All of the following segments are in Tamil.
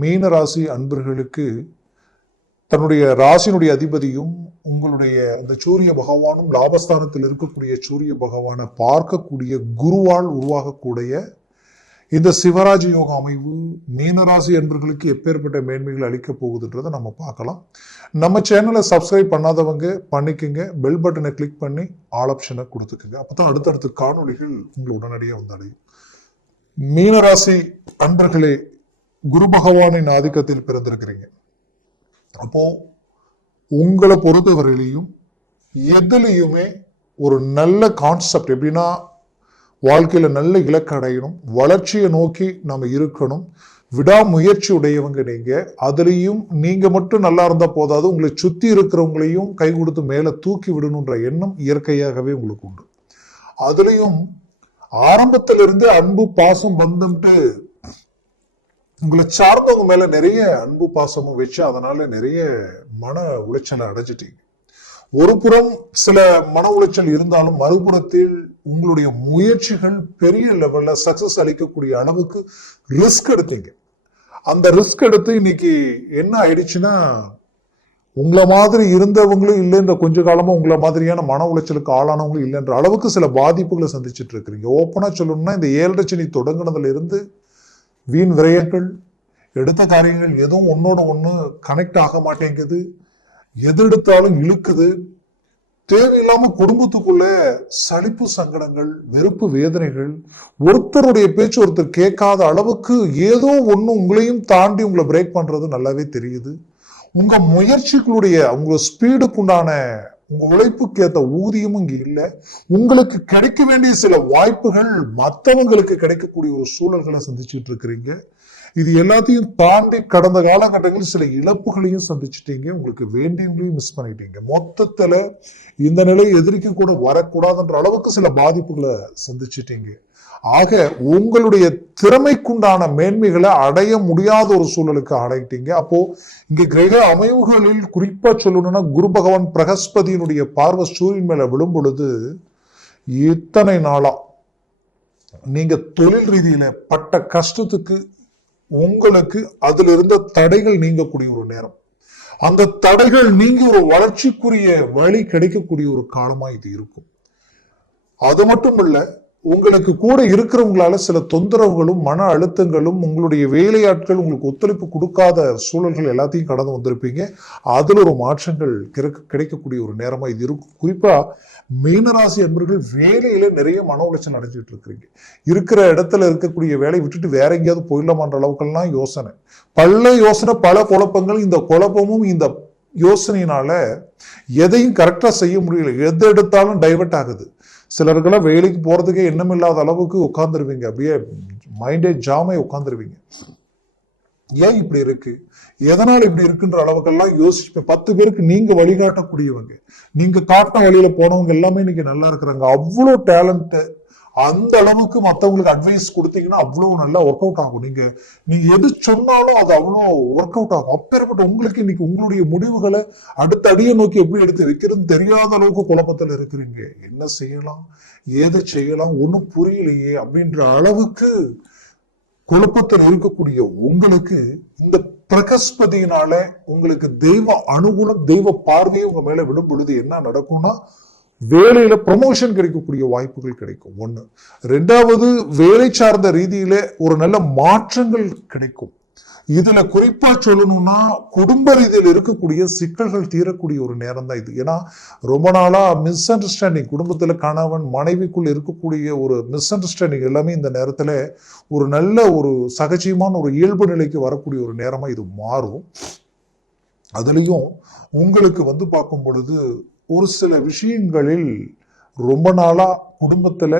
மீன ராசி அன்பர்களுக்கு தன்னுடைய ராசியினுடைய அதிபதியும் உங்களுடைய அந்த சூரிய பகவானும் லாபஸ்தானத்தில் இருக்கக்கூடிய சூரிய பகவானை பார்க்கக்கூடிய குருவால் உருவாகக்கூடிய இந்த சிவராஜ யோக அமைவு மீனராசி அன்பர்களுக்கு எப்பேற்பட்ட மேன்மைகள் அளிக்க போகுதுன்றதை நம்ம பார்க்கலாம். நம்ம சேனலை சப்ஸ்கிரைப் பண்ணாதவங்க பண்ணிக்கோங்க. பெல் பட்டனை கிளிக் பண்ணி ஆல் ஆப்ஷனை கொடுத்துக்குங்க. அப்போ தான் அடுத்தடுத்த காணொளிகள் உங்களை உடனடியாக வந்தடையும் மீனராசி அன்பர்களே குரு பகவானின் ஆதிக்கத்தில் பிறந்திருக்கிறீங்க. அப்போ உங்களை பொறுத்தவரையிலையும் எதுலேயுமே ஒரு நல்ல கான்செப்ட் எப்படின்னா வாழ்க்கையில் நல்ல இலக்கு அடையணும் வளர்ச்சியை நோக்கி நம்ம இருக்கணும் விடாமுயற்சி உடையவங்க நீங்கள் அதுலேயும் நீங்கள் மட்டும் நல்லா இருந்தால் போதாது உங்களை சுற்றி இருக்கிறவங்களையும் கை கொடுத்து மேலே தூக்கி விடணுன்ற எண்ணம் இயற்கையாகவே உங்களுக்கு உண்டு. அதுலேயும் ஆரம்பத்திலிருந்து அன்பு பாசம் பந்தம்ட்டு உங்களை சார்ந்தவங்க மேல நிறைய அன்பு பாசமும் வச்சு அதனால நிறைய மன உளைச்சலை அடைஞ்சிட்டீங்க. ஒரு புறம் சில மன உளைச்சல் இருந்தாலும் மறுபுறத்தில் உங்களுடைய முயற்சிகள் பெரிய லெவல்ல சக்சஸ் அளிக்கக்கூடிய அளவுக்கு ரிஸ்க் எடுத்தீங்க. அந்த ரிஸ்க் எடுத்து இன்னைக்கு என்ன ஆயிடுச்சுன்னா உங்களை மாதிரி இருந்தவங்களும் இல்லை இந்த கொஞ்ச காலமா உங்களை மாதிரியான மன உளைச்சலுக்கு ஆளானவங்களும் இல்லைன்ற அளவுக்கு சில பாதிப்புகளை சந்திச்சுட்டு இருக்கிறீங்க. ஓப்பனா சொல்லணும்னா இந்த ஏழரை சனி தொடங்குனதுல இருந்து வீண் விரயங்கள் எடுத்த காரியங்கள் எதுவும் ஒன்னோட ஒன்று கனெக்ட் ஆக மாட்டேங்குது. எது எடுத்தாலும் இழுக்குது. தேவையில்லாம குடும்பத்துக்குள்ளே சலிப்பு சங்கடங்கள் வெறுப்பு வேதனைகள் ஒருத்தருடைய பேச்சு ஒருத்தர் கேட்காத அளவுக்கு ஏதோ ஒன்று உங்களையும் தாண்டி உங்களை பிரேக் பண்றது நல்லாவே தெரியுது. உங்க முயற்சிகளுடைய உங்க ஸ்பீடுக்குண்டான உங்க உழைப்புக்கு ஏத்த ஊதியமும் இங்க இல்லை. உங்களுக்கு கிடைக்க வேண்டிய சில வாய்ப்புகள் மற்றவங்களுக்கு கிடைக்கக்கூடிய ஒரு சூழல்களை சந்திச்சுட்டு இருக்கிறீங்க. இது எல்லாத்தையும் தாண்டி கடந்த காலகட்டங்களில் சில இழப்புகளையும் சந்திச்சிட்டீங்க. உங்களுக்கு வேண்டியவங்களையும் மிஸ் பண்ணிட்டீங்க. மொத்தத்துல இந்த நிலை எதிர்க்க கூட வரக்கூடாதுன்ற அளவுக்கு சில பாதிப்புகளை சந்திச்சிட்டீங்க. ஆக உங்களுடைய திறமைக்குண்டான மேன்மைகளை அடைய முடியாத ஒரு சூழலுக்கு அடையிட்டீங்க அப்போ இங்க கிரக அமைவுகளில் குறிப்பா சொல்லணும்னா குரு பகவான் பிரகஸ்பதியினுடைய பார்வை சூரியன் மேல விழும் பொழுது இத்தனை நாளா நீங்க தொழில் ரீதியில பட்ட கஷ்டத்துக்கு உங்களுக்கு அதுல இருந்த தடைகள் நீங்கக்கூடிய ஒரு நேரம். அந்த தடைகள் நீங்க ஒரு வளர்ச்சிக்குரிய வழி கிடைக்கக்கூடிய ஒரு காலமா இது இருக்கும். அது மட்டும் இல்லை உங்களுக்கு கூட இருக்கிறவங்களால சில தொந்தரவுகளும் மன அழுத்தங்களும் உங்களுடைய வேலையாட்கள் உங்களுக்கு ஒத்துழைப்பு கொடுக்காத சூழல்கள் எல்லாத்தையும் கடந்து வந்திருப்பீங்க. அதில் ஒரு மாற்றங்கள் கிடைக்க- கிடைக்கக்கூடிய ஒரு நேரமாக இது இருக்கும். குறிப்பாக மீனராசி அன்பர்கள் வேலையில நிறைய மன உளைச்சல் அடைஞ்சிட்டு இருக்கிறீங்க. இருக்கிற இடத்துல இருக்கக்கூடிய வேலையை விட்டுட்டு வேற எங்கேயாவது போயிடலாமான்ற அளவுக்கெல்லாம் யோசனை. பல யோசனை பல குழப்பங்கள் இந்த குழப்பமும் இந்த யோசனையினால எதையும் கரெக்டாக செய்ய முடியல. எது எடுத்தாலும் டைவர்ட் ஆகுது. சிலருக்கெல்லாம் வேலைக்கு போறதுக்கே எண்ணம் இல்லாத அளவுக்கு உட்காந்துருவீங்க அப்படியே மைண்டே ஜாமே உட்காந்துருவீங்க ஏன் இப்படி இருக்கு? எதனால இப்படி இருக்குன்ற அளவுக்கெல்லாம் யோசிப்பேன் பத்து பேருக்கு நீங்க வழிகாட்டக்கூடியவங்க நீங்க காட்டின வழியில போனவங்க எல்லாமே இன்னைக்கு நல்லா இருக்கிறாங்க. அவ்வளோ டேலண்ட் அந்த அளவுக்கு மத்தவங்களுக்கு அட்வைஸ் கொடுத்தீங்கன்னா அவ்வளவு நல்லா ஒர்க் அவுட் ஆகும். நீங்க நீங்க எது சொன்னாலும் அது அவ்வளோ ஒர்க் அவுட் ஆகும். அப்பேற்பட்ட உங்களுக்கு இன்னைக்கு உங்களுடைய முடிவுகளை அடுத்த அடியை நோக்கி எப்படி எடுத்து வைக்கிறதுன்னு தெரியாத அளவுக்கு குழப்பத்துல இருக்கிறீங்க. என்ன செய்யலாம்? ஏதை செய்யலாம்? ஒன்றும் புரியலையே அப்படின்ற அளவுக்கு குழப்பத்தில் இருக்கக்கூடிய உங்களுக்கு இந்த பிரகஸ்பதியினால உங்களுக்கு தெய்வ அனுகூலம் தெய்வ பார்வையை உங்க மேல விடும் பொழுது என்ன நடக்கும்னா வேலையில ப்ரமோஷன் கிடைக்கக்கூடிய வாய்ப்புகள் கிடைக்கும். ஒன்று ரெண்டாவது வேலை சார்ந்த ரீதியில ஒரு நல்ல மாற்றங்கள் கிடைக்கும். இதுல குறிப்பா சொல்லணும்னா குடும்ப ரீதியில் இருக்கக்கூடிய சிக்கல்கள் தீரக்கூடிய ஒரு நேரம் தான் இது. ஏன்னா ரொம்ப நாளா மிஸ் அண்டர்ஸ்டாண்டிங் குடும்பத்துல கணவன் மனைவிக்குள் இருக்கக்கூடிய ஒரு மிஸ் அண்டர்ஸ்டாண்டிங் எல்லாமே இந்த நேரத்துல ஒரு நல்ல ஒரு சகஜமான ஒரு இயல்பு நிலைக்கு வரக்கூடிய ஒரு நேரமா இது மாறும். அதுலயும் உங்களுக்கு வந்து பார்க்கும் பொழுது ஒரு சில விஷயங்களில் ரொம்ப நாளா குடும்பத்துல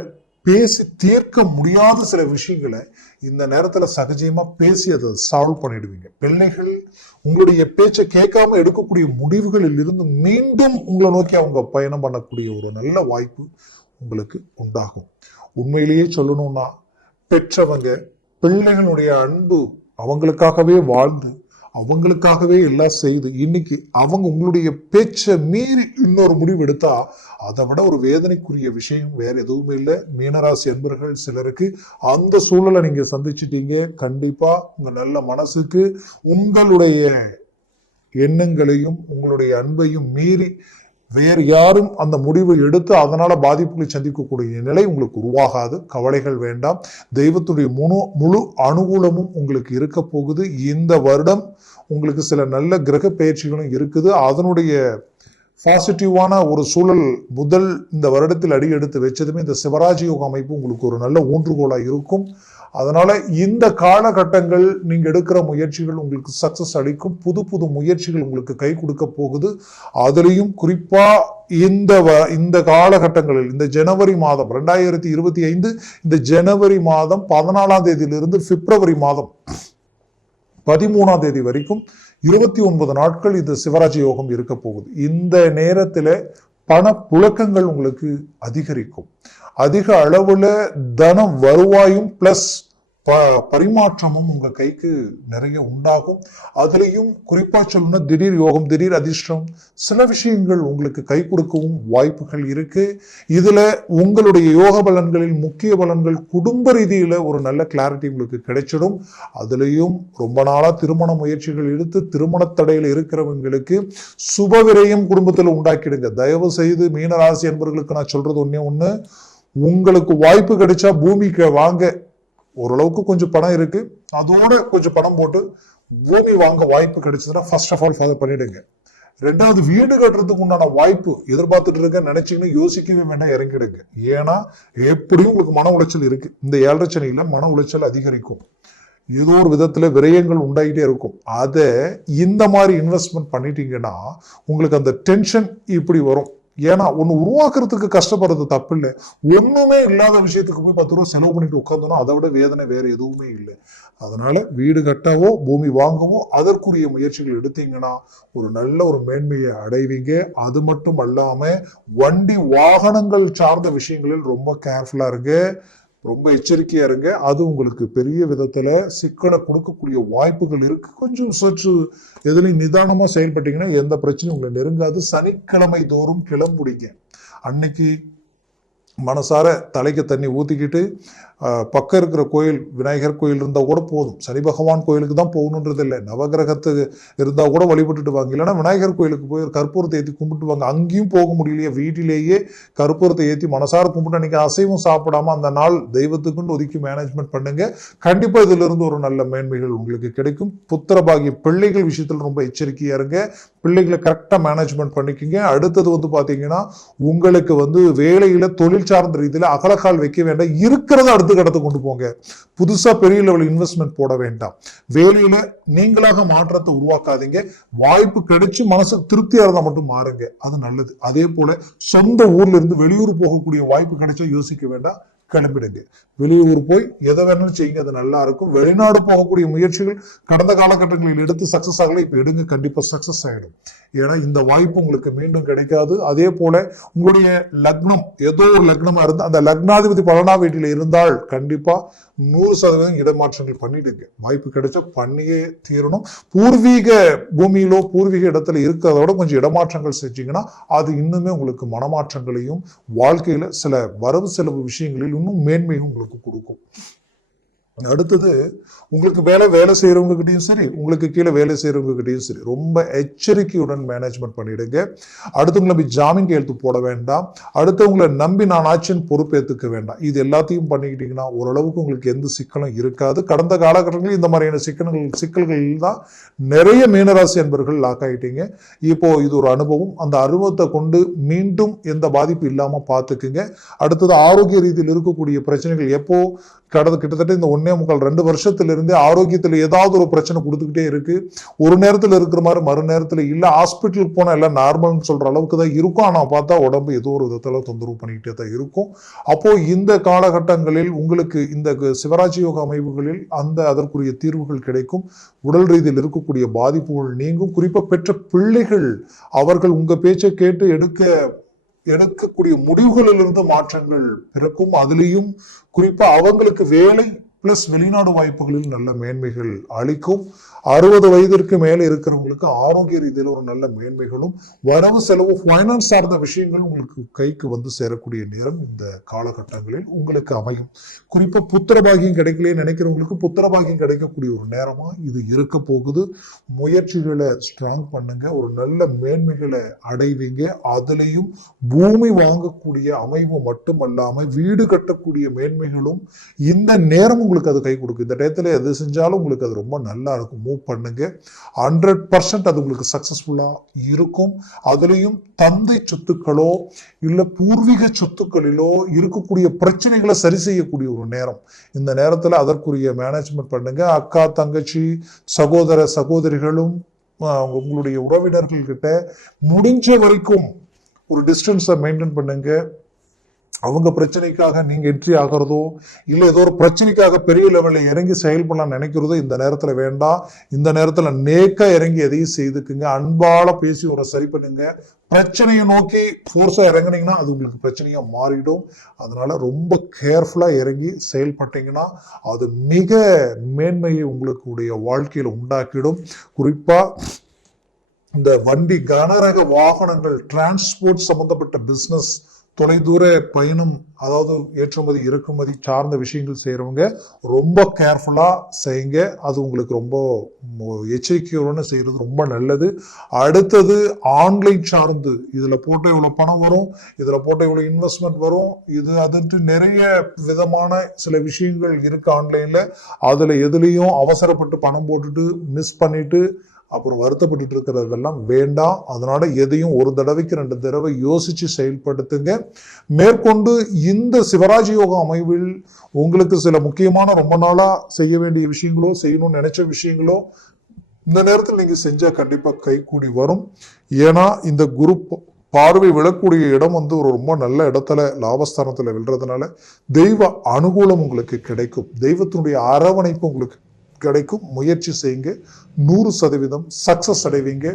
பேசி தீர்க்க முடியாத சில விஷயங்களை இந்த நேரத்தில் சகஜமாக பேசி அதை சால்வ் பண்ணிடுவீங்க. பிள்ளைகள் உங்களுடைய பேச்சை கேட்காம எடுக்கக்கூடிய முடிவுகளில் இருந்து மீண்டும் உங்களை நோக்கி அவங்க பயணம் பண்ணக்கூடிய ஒரு நல்ல வாய்ப்பு உங்களுக்கு உண்டாகும். உண்மையிலேயே சொல்லணும்னா பெற்றவங்க பிள்ளைகளுடைய அன்பு அவங்களுக்காகவே வாழ்ந்து அவங்களுக்காகவே எல்லாம் செய்து இன்னைக்கு அவங்க உங்களுடைய பேச்சை மீறி இன்னொரு முடிவு எடுத்தா அதை விட ஒரு வேதனைக்குரிய விஷயம் வேற எதுவுமே இல்லை. மீனராசி அன்பர்கள் சிலருக்கு அந்த சூழலை நீங்க சந்திச்சிட்டீங்க. கண்டிப்பா உங்க நல்ல மனசுக்கு உங்களுடைய எண்ணங்களையும் உங்களுடைய அன்பையும் மீறி வேறு யாரும் அந்த முடிவை எடுத்து அதனால் பாதிப்புகளை சந்திக்கக்கூடிய நிலை உங்களுக்கு உருவாகாது. கவலைகள் வேண்டாம். தெய்வத்துடைய முழு முழு அனுகூலமும் உங்களுக்கு இருக்க போகுது. இந்த வருடம் உங்களுக்கு சில நல்ல கிரக பயிற்சிகளும் இருக்குது. அதனுடைய பாசிட்டிவான ஒரு சூழல் முதல் இந்த வருடத்தில் அடி எடுத்து வச்சதுமே இந்த சிவராஜ் யோக அமைப்பு உங்களுக்கு ஒரு நல்ல ஊன்றுகோலாக இருக்கும். அதனால் இந்த காலகட்டங்கள் நீங்கள் எடுக்கிற முயற்சிகள் உங்களுக்கு சக்ஸஸ் அளிக்கும். புது புது முயற்சிகள் உங்களுக்கு கை கொடுக்க போகுது. அதுலேயும் குறிப்பாக இந்த வ- இந்த காலகட்டங்களில் இந்த ஜனவரி மாதம் ரெண்டாயிரத்தி இருபத்தி ஐந்து இந்த ஜனவரி மாதம் பதினாலாம் தேதியிலிருந்து பிப்ரவரி மாதம் பதிமூணாம் தேதி வரைக்கும் இருபத்தி ஒன்பது நாட்கள் இந்த சிவராஜ் யோகம் இருக்க போகுது. இந்த நேரத்துல பண புழக்கங்கள் உங்களுக்கு அதிகரிக்கும். அதிக அளவுல தன வருவாயும் பிளஸ் ப பரிமாற்றமும் உங்கள் கைக்கு நிறைய உண்டாகும். அதுலேயும் குறிப்பாக சொல்லணும்னா திடீர் யோகம் திடீர் அதிர்ஷ்டம் சில விஷயங்கள் உங்களுக்கு கை கொடுக்கவும் வாய்ப்புகள் இருக்குது இதில் உங்களுடைய யோக பலன்களில் முக்கிய பலன்கள் குடும்ப ரீதியில் ஒரு நல்ல கிளாரிட்டி உங்களுக்கு கிடைச்சிடும். அதுலேயும் ரொம்ப நாளாக திருமண முயற்சிகள் எடுத்து திருமண தடையில் இருக்கிறவங்களுக்கு சுப விரயம் குடும்பத்தில் உண்டாக்கிடுங்க. தயவு செய்து மீனராசி என்பவர்களுக்கு நான் சொல்கிறது ஒன்றே ஒன்று உங்களுக்கு வாய்ப்பு கிடைச்சா பூமிக்கு வாங்க. ஓரளவுக்கு கொஞ்சம் பணம் இருக்கு. அதோட கொஞ்சம் பணம் போட்டு பூமி வாங்க வாய்ப்பு கிடைச்சதுன்னா ஃபர்ஸ்ட் ஆஃப் ஆல் ஃபாதர் பண்ணிடுங்க. ரெண்டாவது வீடு கட்டுறதுக்கு உண்டான வாய்ப்பு எதிர்பார்த்துட்டு இருக்க நினைச்சீங்கன்னா யோசிக்கவே வேண்டாம் இறங்கிடுங்க. ஏன்னா எப்படியும் உங்களுக்கு மன உளைச்சல் இருக்கு. இந்த ஏழரை சனியில மன உளைச்சல் அதிகரிக்கும். ஏதோ ஒரு விதத்துல விரயங்கள் உண்டாகிட்டே இருக்கும். அதை இந்த மாதிரி இன்வெஸ்ட்மெண்ட் பண்ணிட்டீங்கன்னா உங்களுக்கு அந்த டென்ஷன் இப்படி வரும். ஏன்னா ஒன்று உருவாக்குறதுக்கு கஷ்டப்படுறது தப்பு இல்லை ஒன்றுமே இல்லாத விஷயத்துக்கு போய் பத்து ரூபா செலவு பண்ணிட்டு உட்காந்தோம்னா அதை விட வேதனை வேற எதுவுமே இல்லை. அதனால வீடு கட்டவோ பூமி வாங்கவோ அதற்குரிய முயற்சிகள் எடுத்தீங்கன்னா ஒரு நல்ல ஒரு மேன்மையை அடைவீங்க. அது மட்டும் அல்லாமல் வண்டி வாகனங்கள் சார்ந்த விஷயங்களில் ரொம்ப கேர்ஃபுல்லாக இருக்குது ரொம்ப எச்சரிக்கையா இருங்க. அது உங்களுக்கு பெரிய விதத்துல சிக்கலை கொடுக்கக்கூடிய வாய்ப்புகள் இருக்கு. கொஞ்சம் சற்று எதுலையும் நிதானமா செயல்பட்டீங்கன்னா எந்த பிரச்சனையும் உங்களை நெருங்காது. சனிக்கிழமை தோறும் கிளம்புடிங்க அன்னைக்கு மனசார தலைக்கு தண்ணி ஊற்றிக்கிட்டு பக்கம் இருக்கிற கோயில் விநாயகர் கோயில் இருந்தால் கூட போதும். சனி பகவான் கோயிலுக்கு தான் போகணுன்றது இல்லை. நவகிரகத்துக்கு இருந்தால் கூட வழிபட்டுட்டு வாங்க. இல்லைன்னா விநாயகர் கோயிலுக்கு போய் கற்பூரத்தை ஏற்றி கும்பிட்டு வாங்க. அங்கேயும் போக முடியலையே வீட்டிலேயே கற்பூரத்தை ஏற்றி மனசார கும்பிட்டு அன்றைக்கி அசைவம் சாப்பிடாம அந்த நாள் தெய்வத்துக்குன்னு ஒதுக்கி மேனேஜ்மெண்ட் பண்ணுங்க. கண்டிப்பாக இதிலிருந்து ஒரு நல்ல மேன்மைகள் உங்களுக்கு கிடைக்கும். புத்திர பாகிய பிள்ளைகள் விஷயத்தில் ரொம்ப எச்சரிக்கையாக இருங்க. பிள்ளைகளை கரெக்டாக மேனேஜ்மெண்ட் பண்ணிக்கோங்க. அடுத்தது வந்து பார்த்தீங்கன்னா உங்களுக்கு வந்து வேலையில் தொழில் சார்ந்த ரீதியில் அகலக்கால் வைக்க வேண்டாம். இருக்கிறத அடுத்த கடத்தை கொண்டு போங்க. புதுசா பெரிய லெவல் இன்வெஸ்ட்மெண்ட் போட வேண்டாம். வேலையில நீங்களாக மாற்றத்தை உருவாக்காதீங்க. வாய்ப்பு கிடைச்சி மனசு திருப்தியா இருந்தால் மட்டும் மாறுங்க. அது நல்லது. அதே போல சொந்த ஊர்ல இருந்து வெளியூர் போகக்கூடிய வாய்ப்பு கிடைச்சா யோசிக்க வேண்டாம். கிளம்பிடுங்க வெளியூர் போய் எதை வேணாலும் செய்யுங்க அது நல்லா இருக்கும். வெளிநாடு போகக்கூடிய முயற்சிகள் கடந்த காலகட்டங்களில் எடுத்து சக்சஸ் ஆகல இப்போ எடுங்க கண்டிப்பாக சக்சஸ் ஆகிடும் ஏன்னா இந்த வாய்ப்பு உங்களுக்கு மீண்டும் கிடைக்காது. அதே போல உங்களுடைய லக்னம் ஏதோ ஒரு லக்னமாக இருந்து அந்த லக்னாதிபதி பலனா வீட்டில் இருந்தால் கண்டிப்பாக நூறு சதவீதம் இடமாற்றங்கள் பண்ணிடுங்க. வாய்ப்பு கிடைச்சா பண்ணியே தீரணும். பூர்வீக பூமியிலோ பூர்வீக இடத்துல இருக்கிறதோட கொஞ்சம் இடமாற்றங்கள் செஞ்சீங்கன்னா அது இன்னுமே உங்களுக்கு மனமாற்றங்களையும் வாழ்க்கையில் சில வரவு செலவு விஷயங்களில் இன்னும் மேன்மையும் உங்களுக்கு கொடுக்கும். அடுத்தது உங்களுக்கு வேலை வேலை செய்கிறவங்ககிட்டையும் சரி உங்களுக்கு கீழே வேலை செய்கிறவங்ககிட்டையும் சரி ரொம்ப எச்சரிக்கையுடன் மேனேஜ்மெண்ட் பண்ணிடுங்க. அடுத்தவங்களை நம்பி ஜாமீன் கையெழுத்து போட வேண்டாம். அடுத்தவங்களை நம்பி நான் ஆட்சின்னு பொறுப்பேற்றுக்க வேண்டாம். இது எல்லாத்தையும் பண்ணிக்கிட்டிங்கன்னா ஓரளவுக்கு உங்களுக்கு எந்த சிக்கலும் இருக்காது. கடந்த காலகட்டங்களில் இந்த மாதிரியான சிக்கல்கள் சிக்கல்கள் தான் நிறைய மீனராசி என்பர்கள் லாக் ஆகிட்டீங்க இப்போது இது ஒரு அனுபவம். அந்த அனுபவத்தை கொண்டு மீண்டும் எந்த பாதிப்பு இல்லாமல் பார்த்துக்குங்க. அடுத்தது ஆரோக்கிய ரீதியில் இருக்கக்கூடிய பிரச்சனைகள் எப்போ கடந்த கிட்டத்தட்ட இந்த ஒன்னே முக்கால் ரெண்டு வருஷத்துல இருந்தே ஏதாவது ஒரு பிரச்சனை கொடுத்துக்கிட்டே இருக்குது ஒரு நேரத்தில் இருக்கிற மாதிரி மறு நேரத்தில் இல்லை ஹாஸ்பிட்டலுக்கு போனால் எல்லாம் நார்மல்னு சொல்கிற அளவுக்கு தான் இருக்கும். ஆனால் பார்த்தா உடம்பு ஏதோ ஒரு விதத்தில் தொந்தரவு பண்ணிக்கிட்டே தான் இருக்கும். அப்போது இந்த காலகட்டங்களில் உங்களுக்கு இந்த சிவராஜ் யோக அமைப்புகளில் அந்த அதற்குரிய தீர்வுகள் கிடைக்கும். உடல் ரீதியில் இருக்கக்கூடிய பாதிப்புகள் நீங்கும். குறிப்பாக பெற்ற பிள்ளைகள் அவர்கள் உங்கள் பேச்சை கேட்டு எடுக்க எடுக்கக்கூடிய முடிவுகளிலிருந்து மாற்றங்கள் பிறக்கும். அதுலேயும் குறிப்பாக அவங்களுக்கு வேலை பிளஸ் வெளிநாடு வாய்ப்புகளில் நல்ல மேன்மைகள் அளிக்கும். அறுபது வயதிற்கு மேலே இருக்கிறவங்களுக்கு ஆரோக்கிய ரீதியில் ஒரு நல்ல மேன்மைகளும் வரவு செலவு ஃபைனான்ஸ் சார்ந்த விஷயங்கள் உங்களுக்கு கைக்கு வந்து சேரக்கூடிய நேரம் இந்த காலகட்டங்களில் உங்களுக்கு அமையும். குறிப்பாக புத்திர பாகியம் கிடைக்கலையே நினைக்கிறவங்களுக்கு புத்திர பாகியம் கிடைக்கக்கூடிய ஒரு நேரமா இது இருக்க போகுது. முயற்சிகளை ஸ்ட்ராங் பண்ணுங்க ஒரு நல்ல மேன்மைகளை அடைவீங்க. அதுலேயும் பூமி வாங்கக்கூடிய அமைவு மட்டுமல்லாம வீடு கட்டக்கூடிய மேன்மைகளும் இந்த நேரம் உங்களுக்கு அது கை கொடுக்கும். இந்த டயத்தில் எது செஞ்சாலும் உங்களுக்கு அது ரொம்ப நல்லா இருக்கும். மூவ் பண்ணுங்க. ஹண்ட்ரட் பர்சன்ட் அது உங்களுக்கு சக்சஸ்ஃபுல்லா இருக்கும். அதுலேயும் தந்தை சொத்துக்களோ இல்லை பூர்வீக சொத்துக்களிலோ இருக்கக்கூடிய பிரச்சனைகளை சரி செய்யக்கூடிய ஒரு நேரம். இந்த நேரத்தில் அதற்குரிய மேனேஜ்மெண்ட் பண்ணுங்க. அக்கா தங்கச்சி சகோதர சகோதரிகளும் உங்களுடைய உறவினர்கள்கிட்ட முடிஞ்ச வரைக்கும் ஒரு டிஸ்டன்ஸை மெயின்டைன் பண்ணுங்க. அவங்க பிரச்சனைக்காக நீங்கள் என்ட்ரி ஆகிறதோ இல்லை ஏதோ ஒரு பிரச்சனைக்காக பெரிய லெவலில் இறங்கி செயல்படலாம் நினைக்கிறதோ இந்த நேரத்தில் வேண்டாம். இந்த நேரத்தில் நேக்காக இறங்கி எதையும் செய்துக்குங்க. அன்பால் பேசி ஒரு சரி பண்ணுங்க. பிரச்சனையை நோக்கி ஃபோர்ஸாக இறங்குனீங்கன்னா அது உங்களுக்கு பிரச்சனையாக மாறிடும். அதனால் ரொம்ப கேர்ஃபுல்லாக இறங்கி செயல்பட்டீங்கன்னா அது மிக மேன்மையை உங்களுக்கு உடைய வாழ்க்கையில் உண்டாக்கிடும். குறிப்பாக இந்த வண்டி கனரக வாகனங்கள் டிரான்ஸ்போர்ட் சம்மந்தப்பட்ட பிஸ்னஸ் தொலைதூர பயணம் அதாவது ஏற்றுமதி இறக்குமதி சார்ந்த விஷயங்கள் செய்கிறவங்க ரொம்ப கேர்ஃபுல்லாக செய்யுங்க. அது உங்களுக்கு ரொம்ப எச்சரிக்கையுடன் செய்கிறது ரொம்ப நல்லது. அடுத்தது ஆன்லைன் சார்ந்து இதில் போட்டு இவ்வளோ பணம் வரும் இதில் போட்டு இவ்வளோ இன்வெஸ்ட்மெண்ட் வரும் இது அதுன்ட்டு நிறைய விதமான சில விஷயங்கள் இருக்குது ஆன்லைனில் அதில் எதுலேயும் அவசரப்பட்டு பணம் போட்டுட்டு மிஸ் பண்ணிவிட்டு அப்புறம் வருத்தப்பட்டு இருக்கிறதெல்லாம் வேண்டாம். அதனால் எதையும் ஒரு தடவைக்கு ரெண்டு தடவை யோசித்து செயல்படுத்துங்க. மேற்கொண்டு இந்த சிவராஜ் யோக அமைவில் உங்களுக்கு சில முக்கியமான ரொம்ப நாளாக செய்ய வேண்டிய விஷயங்களோ செய்யணும்னு நினச்ச விஷயங்களோ இந்த நேரத்தில் நீங்கள் செஞ்சால் கண்டிப்பாக கைகூடி வரும். ஏன்னா இந்த குரு பார்வை விழக்கூடிய இடம் வந்து ஒரு ரொம்ப நல்ல இடத்துல லாபஸ்தானத்தில் விழுறதுனால தெய்வ அனுகூலம் உங்களுக்கு கிடைக்கும். தெய்வத்தினுடைய அரவணைப்பு உங்களுக்கு கிடைக்கும். முயற்சி செய்யுங்க. நூறு சதவீதம் சக்ஸஸ் அடைவீங்க.